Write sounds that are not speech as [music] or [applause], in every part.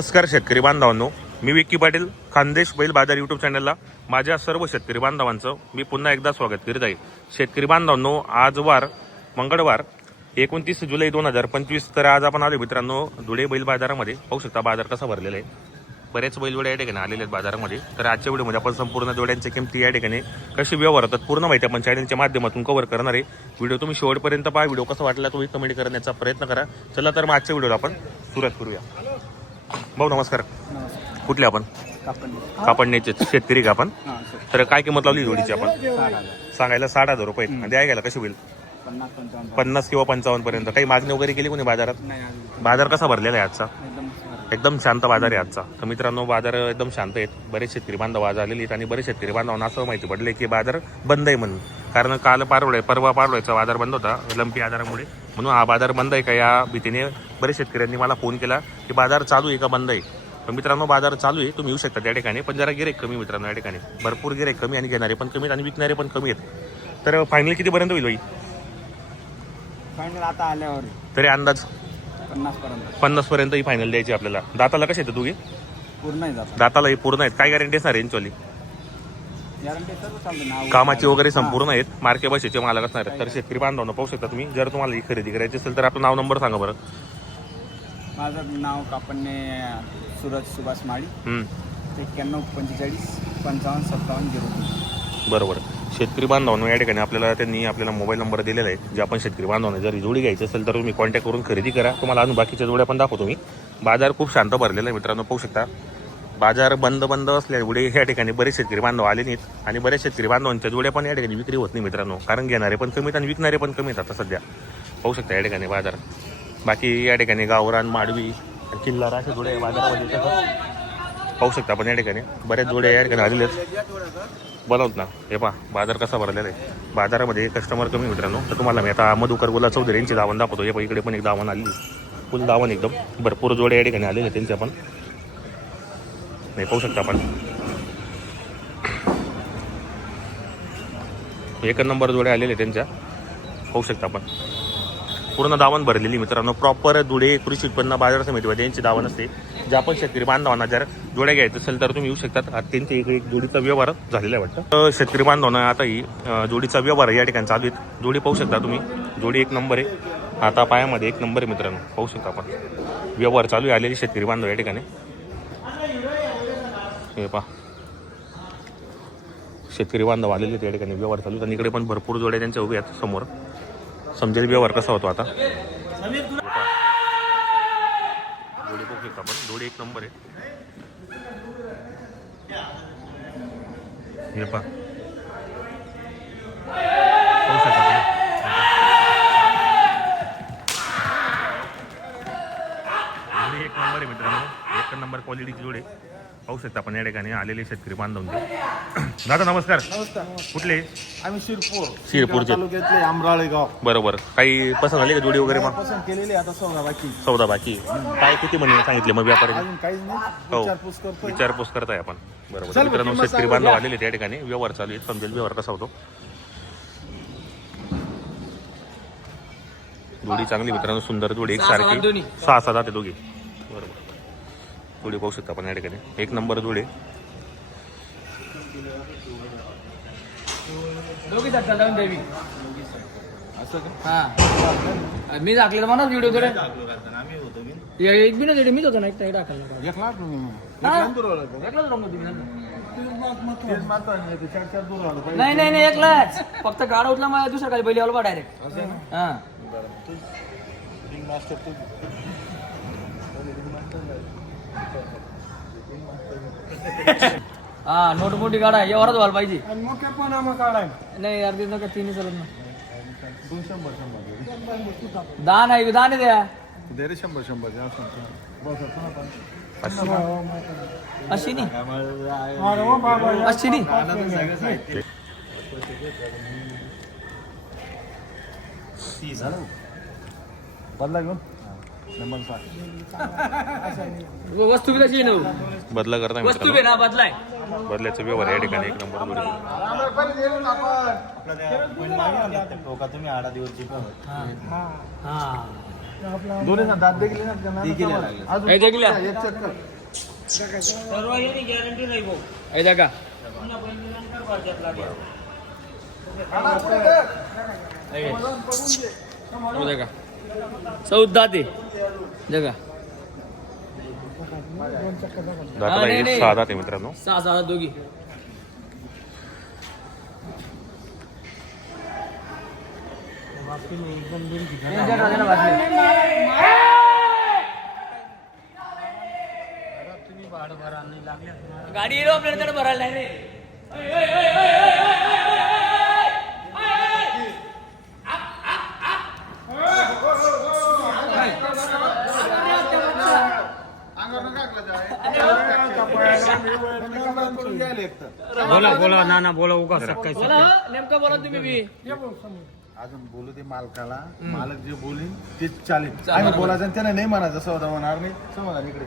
नमस्कार शेतकरी बांधवांनो. मी विक्की पाटील खानदेश बैल बाजार यूट्यूब चॅनलला माझ्या सर्व शेतकरी बांधवांचं मी पुन्हा एकदा स्वागत करीत आहे. शेतकरी बांधवांनो आज वार मंगळवार एकोणतीस जुलै दोन हजार पंचवीस. तर आज आपण आलो मित्रांनो धुळे बैल बाजारामध्ये. पाहू शकता बाजार कसा भरलेला आहे. बरेच बैलजोड्या या ठिकाणी आलेले आहेत बाजारामध्ये. तर आजच्या व्हिडिओमध्ये आपण संपूर्ण जोड्यांच्या किमती या ठिकाणी कशी व्यवहार होतात पूर्ण माहिती आपण चॅनलच्या माध्यमातून कव्हर करणार आहे. व्हिडिओ तुम्ही शेवटपर्यंत पहा. व्हिडिओ कसा वाटला तुम्ही कमेंट करण्याचा प्रयत्न करा. चला तर मग आजच्या व्हिडिओला आपण सुरुवात करूया. भाऊ नमस्कार. नमस्कार कुठले आपण? कापड कापडण्याचे शेतकरी का आपण? हां तर काय किंमत लावली जोडीची आपण? सांगायला साठ हजार रुपये आणि द्याय गेला कशी होईल? पन्नास किंवा पंचावन्न पर्यंत. काही मागणी वगैरे केली कोणी बाजारात? बाजार कसा भरलेला आहे आजचा? एकदम शांत बाजार आहे आजचा. तर मित्रांनो बाजार एकदम शांत आहेत. बरेच शेतकरी बांधव आज आलेले आहेत आणि बरेच शेतकरी बांधवांना असं माहिती पडले की बाजार बंद आहे म्हणून. कारण काल पारवडे परवा पारवड्याचा बाजार बंद होता लंपी आजारामुळे म्हणून हा बाजार बंद आहे का या भीतीने बरेच शेतकऱ्यांनी मला फोन केला की बाजार चालू आहे का बंद आहे? पण मित्रांनो बाजार चालू आहे. तुम्ही येऊ शकता त्या ठिकाणी पण जरा गिरेक कमी मित्रांनो या ठिकाणी. भरपूर गिरेक कमी आणि घेणारे पण कमी आणि विकणारे पण कमी आहेत. तर फायनल कितीपर्यंत होईल बाई? फायनल आता आल्यावर. तरी अंदाज? पन्नास पर्यंत पन्नास पर्यंत ही फायनल द्यायची आपल्याला. दाताला कसे येतं तुम्ही पूर्ण जात दाताला. हे पूर्ण आहेत. काय गॅरंटी असणार यांच्यावाली गॅरंटी सर्व चालतं नाव कामाची वगैरे संपूर्ण आहेत. मार्के बसेचे मालक असणार आहेत. तर शेतकरी बांधवांना पाहू शकता तुम्ही. जर तुम्हाला ही खरेदी करायची असेल तर आपलं नाव नंबर सांगा बरं. माझं नाव कापडने सूरज सुभाष माळी. हम्म, एक्क्याण्णव पंचेचाळीस पंचावन्न सत्तावन्न झिरो तीन. बरोबर. शेतकरी बांधवांनो या ठिकाणी आपल्याला त्यांनी आपल्याला मोबाईल नंबर दिलेला आहे. जे आपण शेतकरी बांधवांना जर जोडी घ्यायची असेल तर तुम्ही कॉन्टॅक्ट करून खरेदी करा. तुम्हाला अजून बाकीच्या जोड्या पण दाखवतो मी. बाजार खूप शांत भरलेला आहे मित्रांनो पाहू शकता. बाजार बंद बंद असल्यामुळे या ठिकाणी बरेच शेतकरी बांधव आले नाहीत आणि बरेच शेतकरी बांधवांच्या जोड्या पण या ठिकाणी विक्री होत नाही मित्रांनो कारण घेणारे पण कमी आणि विकणारे पण कमी आता सध्या. पाहू शकता या ठिकाणी बाजार. बाकी या ठिकाणी गावरान माडवी किल्लार अशा जोड्या बाजारामध्ये पाहू शकता आपण या ठिकाणी. बऱ्याच जोड्या या ठिकाणी आलेल्या आहेत. बनवत ना. हे पा बाजार कसा भरलेला आहे. बाजारामध्ये कस्टमर कमी मित्रांनो. तर तुम्हाला मी आता मधुकर गुला चौधरी यांची दावण दाखवतो. हे पहा इकडे पण एक दावण आली. फुल दावण एकदम. भरपूर जोड्या या ठिकाणी आलेले त्यांचे आपण नाही पाहू शकता आपण. एक नंबर जोड्या आलेले त्यांच्या. पाहू शकता आपण. पूर्ण दावण भरलेली मित्रांनो प्रॉपर धुळे कृषी उत्पन्न बाजार समितीमध्ये यांची दावण असते. ज्या पण शेतकरी बांधवांना जर जोड्या घ्यायचं असेल तर तुम्ही येऊ शकतात. अत्यंत एक एक जोडीचा व्यवहार झालेला आहे वाटतं. तर शेतकरी बांधवांना आता ही जोडीचा व्यवहार या ठिकाणी चालू आहे जोडी पाहू शकता तुम्ही. जोडी एक नंबर आहे. आता पायामध्ये एक नंबर आहे मित्रांनो. पाहू शकता आपण. व्यवहार चालू आहे आलेली शेतकरी बांधव या ठिकाणी. हे पहा. शेतकरी बांधव आलेले त्या ठिकाणी. व्यवहार चालू आहेत आणि इकडे पण भरपूर जोड्या त्यांच्या उभे आहेत समोर. समजेल व्यवहार कसा होतो आता? जोडी बघू शकता आपण जोडी एक नंबर आहे हे. जोडी एक नंबर आहे मित्रांनो. एक नंबर क्वालिटीची जोडी आहे. पाहू शकता आपण या ठिकाणी आलेले शेतकरी बांधव [clears throat] दादा नमस्कार. नमस्कार. कुठले? आम्ही शिरपूर. शिरपूरचे. तालुक्यातले आमराळे गाव. बरोबर. काही पसंत आली का जोडी वगैरे मग? पसंत केलेली आता सौदा बाकी. सौदा बाकी. काय किती म्हणे सांगितले मग व्यापारी? अजून काहीच नाही. हो. विचारपूस करतोय. विचारपूस करताय आपण. बरोबर. चल, मित्रांनो किंमत शेतकरी सांगू बांधव द्या. आलेले त्या ठिकाणी. व्यवहार चालू आहे समजेल व्यवहार कसा होतो. जोडी चांगली मित्रांनो सुंदर जोडी. एक सारखी. सहा सहा जाते दोघी. बरोबर. जोडी पाहू शकता आपण या ठिकाणी. एक नंबर जोडी हा. मी टाकले म्हणा व्हिडिओ करे एक बी नाही मीच होतो ना एक टाकलं. हा? नाही. नाही नाही नाही एकलाच. फक्त गाडा उठला मला दुसऱ्या खाली बैली आलो डायरेक्ट? हा. बरं. तू रिंग मास्टर तू. हा नोट मोठी गाडा एवढाच व्हायला पाहिजे आणि मोठ्या पण आम्हाला काढाय नाही अर्धी नका तिन्ही चालत ना दोन शंभर शंभर दहा नाही दहा नाही द्या दे रे शंभर शंभर द्या असं. बस आता ना पाहिजे. अशी नाही अरे वा बाबा, या. अशी नाही बदला घेऊन साठ वस्तू नऊ बदला करताय वस्तू बी मित्रांनो ना बदलाय. बदल्याचा व्यवहार या ठिकाणी एक नंबर हा दोन्ही ना दात देखील ना त्यांना अजून हे देखील का चौदा ते जगा. दाताला नाही, नाही. सहा दात आहे मित्रांनो सहा सहा दोघी. गाडी येलो आपल्याला त्याला भरायला नाही रे. बोला बोला ना ना बोला उगा बोला हो, नेमकं बोला तुम्ही बी. अजून बोलू दे मालकाला. मालक जे बोलीन तेच चालेल. आम्ही बोलायचं आणि त्याने नाही म्हणायचं सौदा होणार नाही. समजा इकडे.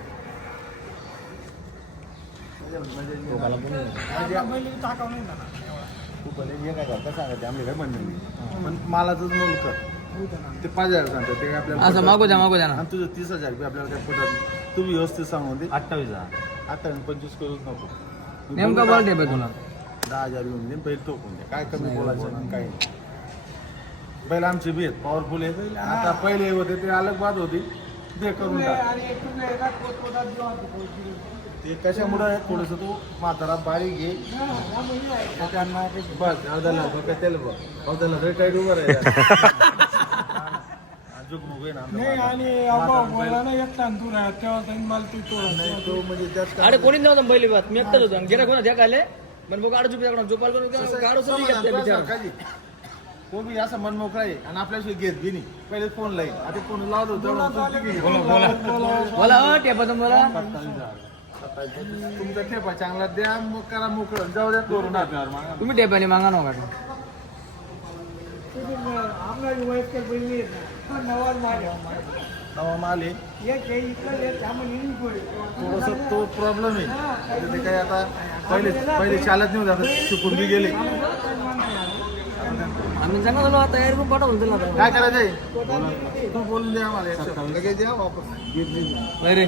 तू भले हे काय करता? सांगते आम्ही काय म्हणणं नाही. पण मालाचंच मोल कर. ते पाच हजार सांगतात. ते काय आपल्याला असं पटत मागू द्या नाही. मागू द्या ना. आणि तुझं तीस हजार रुपये आपल्याला काय पटत नाही. तुम्ही व्यवस्थित सांगून दे. अठ्ठावीस हजार. अठ्ठावीस पंचवीस करूच नको. तू नेमकं बोलू बोल का? ठेपे तुला. दहा हजार येऊन दे पहिले टोकून द्या काय कमी बोलायचं आणि काय नाही. पहिले आमचे बी आहेत पॉवरफुल आहेत. आता पहिले होते ते अलग बात होती. ते करून टाक. ते कशामुळे आहे? थोडंसं तू म्हातारा बारीक घे. तर त्यांना ते बस अर्धा लाख रुपये त्याला बघ. अर्धा लाख रुपये टाईट उभं राहिला. [laughs] आहे ना आमचा नाही म्हातारा. आणि आबा बोला ना एक ताण दूर आहे. तेव्हा त्यांनी मला तू तो नाही तो म्हणजे त्याच अरे कोणीच नव्हतं पहिली बात. मी एकटाच होतो. गिरा कोणा द्या काले? पण बघ आड झोपी कोणा झोपाल गाडो समाधान कोण बी असं मन मोकळा आहे आणि आपल्याशिवाय घेत बी नाही. पहिले फोन लाईन आता फोन लावतो बोला हो टेपा तुम्हाला तुमचा ठेपा चांगला द्या मग करा मोकळं. जाऊ द्या करून आपल्यावर मागा तुम्ही टेपाने मागा नका आपला वयस्कर बहिणी आहेत ना. नवा माल आहे. हे. थोडस तो प्रॉब्लेम आहे. तर ते काय आता पहिले पहिले चालत नाही होत आता शिकून बी गेले. आम्ही सांगा झालो तयारी करून पाठवून दिला आता. काय करायचंय? तू बोलून द्या मला. लगेच द्या वापस. नाही रे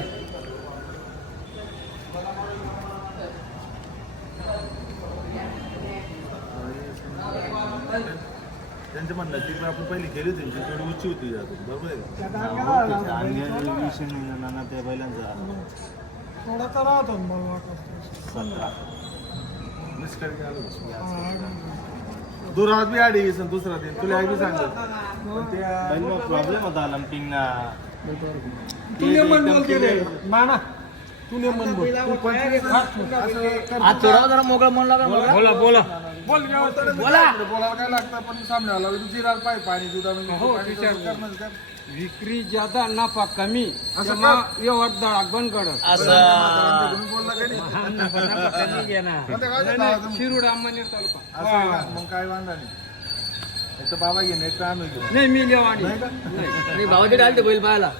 त्यांचं म्हणलं ती पण आपण पहिली केली होती ती थोडी उच्ची होती जरा, बरोबर आहे का? आणि विषय नाही ना, ना त्या बैलांचा थोडा तर राहतो मला वाटत. सतरा. मिस करी आलो दुरात बी आडी गेसन दुसरा दिन. तुला आई बी सांगत. प्रॉब्लेम होता लंपिंगना तू. नेमन बोलते रे माना तू बोल तू पंचवीस आज थोडा जरा मोकळा मन लागा बोला बोला. बोल व्यवस्थित बोला. बोलायला काय लागतं? पण सामने आला जिराल पाय पाणी दुधा हो, विचार? विक्री ज्यादा नफा कमी. असं असं का? व्यवहार दळाक बंद असं. बोलला का नाही? तुम्ही? शिरूड अंबनेर तालुका असं आहे का? मग काय वांधा नाही. एक तर बाबा घेणे एक तर आम्ही घेऊ. नाही मी लेवाणी नाही का? नाही. मी भावाचे डालते बैल पाहायला.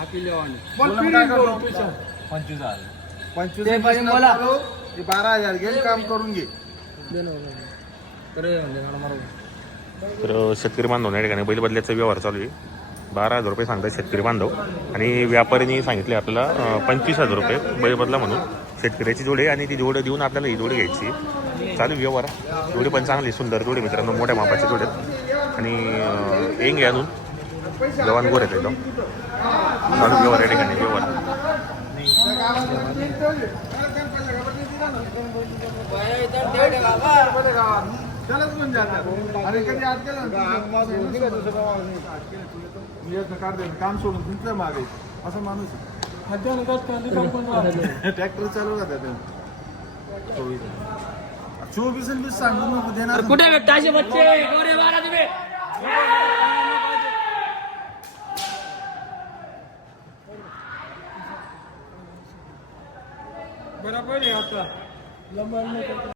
आपली लेवाणी बोला मग काय करतो? पंचवीस ते. करू, ते बारा हजार घे काम करून घे. तर शेतकरी बांधव या ठिकाणी. बैल बदल्याचा व्यवहार चालू आहे. बारा हजार रुपये सांगतात शेतकरी बांधव. आणि व्यापाऱ्यांनी सांगितले आपल्याला पंचवीस हजार रुपये बैल बदला म्हणून. शेतकऱ्याची जोडी आणि ती जोडे देऊन आपल्याला ही जोडी घ्यायची चालू व्यवहार. जोडी पण चांगली सुंदर जोडी मित्रांनो मोठ्या मापाच्या जोड्यात आणि येंग एंग आहे अजून जवान गोर आहेत एकदम. चालू व्यवहार या ठिकाणी व्यवहार. काम सोडून तुमचं मागे असं माणूस पण ट्रॅक्टर चालू का चोवीस चोवीस सांगून देणार कुठे भेटता असे बच्चे गोरे बारा तुम्ही